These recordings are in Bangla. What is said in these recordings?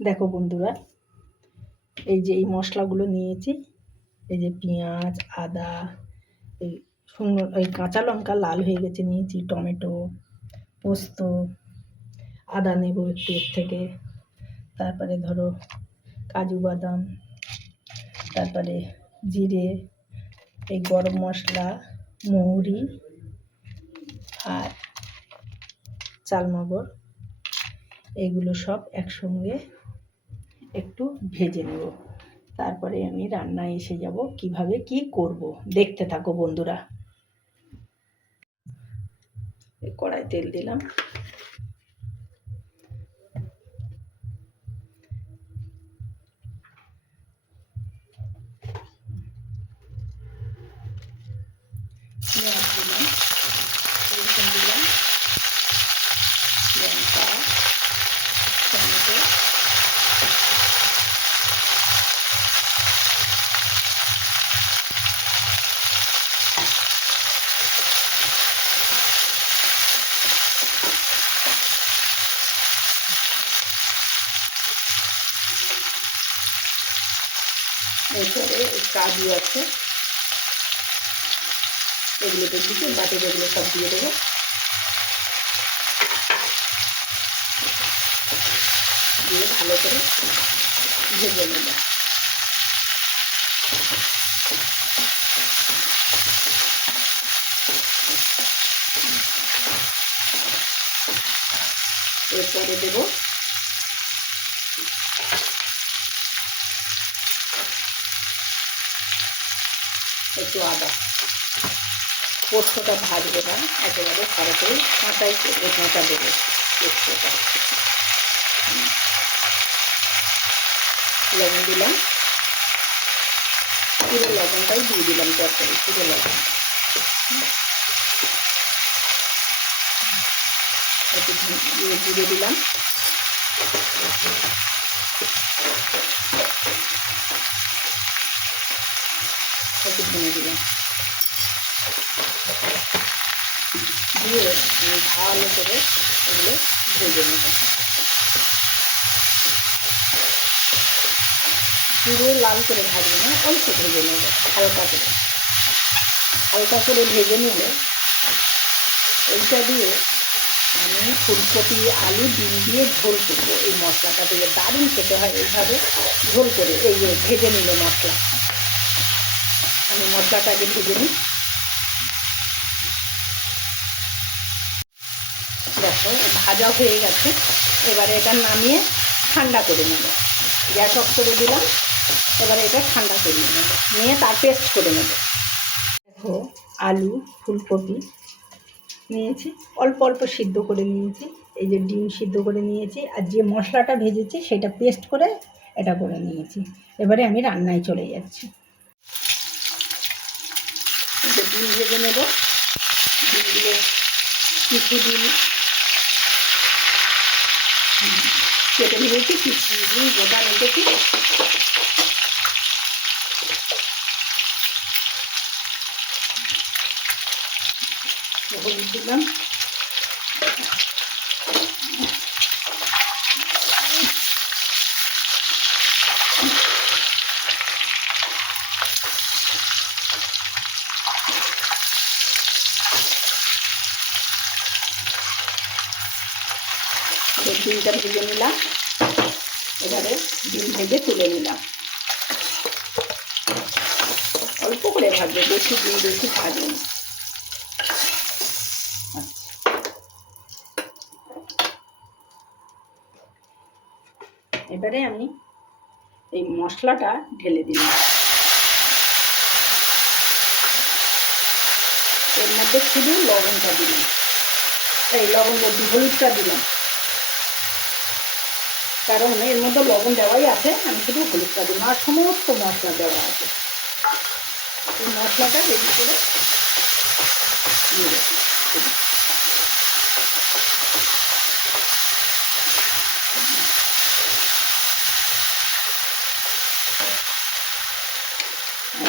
দেখো বন্ধুরা, এই যে এই মশলাগুলো নিয়েছি, এই যে পেঁয়াজ, আদা, এই শুকনো, এই কাঁচা লঙ্কা লাল হয়ে গেছে নিয়েছি, টমেটো, পোস্ত, আদা নেব একটু এর থেকে, তারপরে ধরো কাজু বাদাম, তারপরে জিরে, এই গরম মশলা, মৌরি আর চালমগর এগুলো সব একসঙ্গে একটু ভেজে নেব। তারপরে আমি রান্নায় এসে যাব, কীভাবে কি করব। দেখতে থাকো বন্ধুরা। কড়াই তেল দিলাম পেঁয়াজ দিলাম রসুন দিলাম লঙ্কা টমেটো এরপরে কাজু আছে। এগুলো দিকে বাটি যেগুলো সব দিয়ে দেবো। দিয়ে ভালো করে ভেজে নেব। এরপরে দেবো একটু আদা পোস্তটা ভাজবে না, একেবারে সরাসরি কাঁচাই করব কাঁচা দেবো পোস্তটা। লবণ দিলাম। পুরো লবণটাই দিয়ে দিলাম তরকারি, পুরো লবণ। একটু দিলাম। একটু ধনে দিলাম। দিয়ে আমি ভালো করে এগুলো ভেজে নেব। পুরো লাল করে ভাজবো না, অল্প ভেজে নেব, হালকা করে। হালকা করে ভেজে নিলে এইটা দিয়ে আমি ফুলকপি, আলু, ডিম দিয়ে ঝোল করব। এই মশলাটা দিয়ে দারুণ খেতে হয় এইভাবে, ঝোল করে এই ভেজে নিলে মশলা। আমি মশলাটা আগে ভেজে নিই। দেখো, ভাজা হয়ে গেছে। এবারে এটা নামিয়ে ঠান্ডা করে নেব। গ্যাস অফ করে দিলাম। এবারে এটা ঠান্ডা করে নেব। নিয়ে তার পেস্ট করে নেব। দেখো, আলু, ফুলকপি নিয়েছি। অল্প অল্প সিদ্ধ করে নিয়েছি। এই যে ডিম সিদ্ধ করে নিয়েছি। আর যে মশলাটা ভেজেছি, সেটা পেস্ট করে এটা করে নিয়েছি। এবারে আমি রান্নায় চলে যাচ্ছি। ডিম ভেজে নেব। ডিমগুলো কিছু ডিম। কেটে নিয়েছি কিছু ডিম গোটা রেখেছি। হলুদ দিলাম। ডিমটা ভেজে নিলাম। এবারে ডিম ভেজে তুলে নিলাম। অল্প করে ভাজবে, বেশি ডিম, বেশি ভাজবে এবারে আমি এই মশলাটা ঢেলে দিলাম। এর মধ্যে শুধু লবণটা দিলাম। এই লবণ বলছি হলুদটা দিলাম। কারণ এর মধ্যে লবণ দেওয়াই আছে, আমি শুধু হলুদটা দিলাম আর সমস্ত মশলা দেওয়া আছে। এই মশলাটা রেডি করে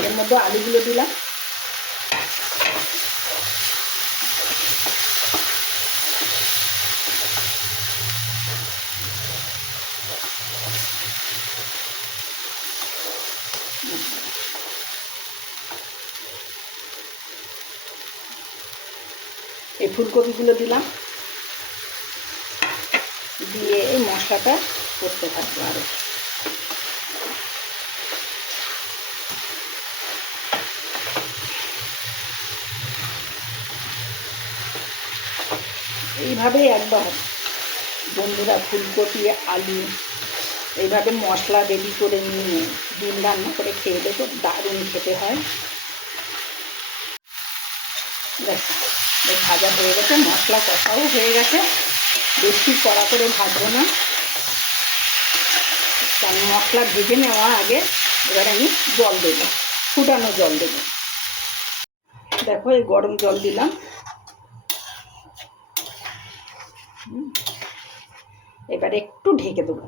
এর মধ্যে আলুগুলো দিলাম। এই ফুলকপিগুলো দিলাম। দিয়ে এই মশলাটা করতে থাকব আরও এইভাবে একবার বন্ধুরা ফুলকপি, আলু, এইভাবে মশলা রেডি করে নিয়ে ডিম রান্না করে খেয়ে দেখো, দারুণ খেতে হয় দেখো ভাজা হয়ে গেছে, মশলা কষাও হয়ে গেছে। বেশি কড়া করে ভাজবো না। কারণ মশলা ভেজে নেওয়ার আগে এবার আমি জল দেবো, ফুটানো জল দেবো। দেখো, এই গরম জল দিলাম। এবার একটু ঢেকে দেবো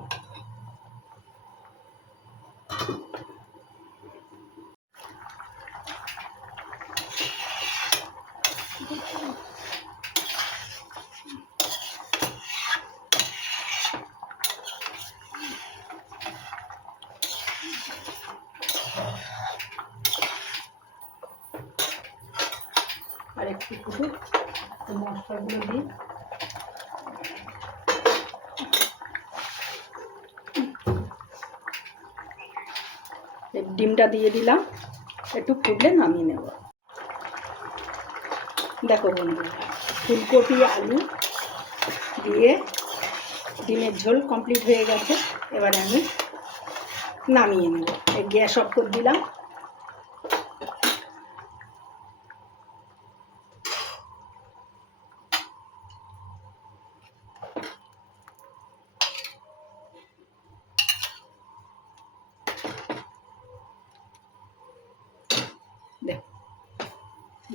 আর একটু ফুটে মশলাগুলো দিই। ডিমটা দিয়ে দিলাম, একটু ফুটলে নামিয়ে নেব। দেখো বন্ধু ফুলকপি, আলু দিয়ে ডিমের ঝোল কমপ্লিট হয়ে গেছে। এবারে আমি নামিয়ে নেব। গ্যাস অফ করে দিলাম।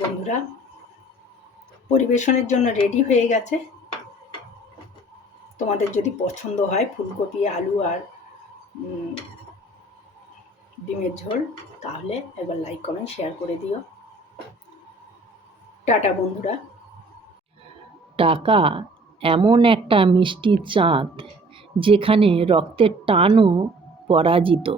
বন্ধুরা, পরিবেশনের জন্য রেডি হয়ে গেছে। তোমাদের যদি পছন্দ হয় ফুলকপি, আলু আর ডিমের ঝোল, তাহলে একবার লাইক কমেন্ট শেয়ার করে দিও। টাটা বন্ধুরা। টাকা এমন একটা মিষ্টি চাঁদ যেখানে রক্তের টানও পরাজিত।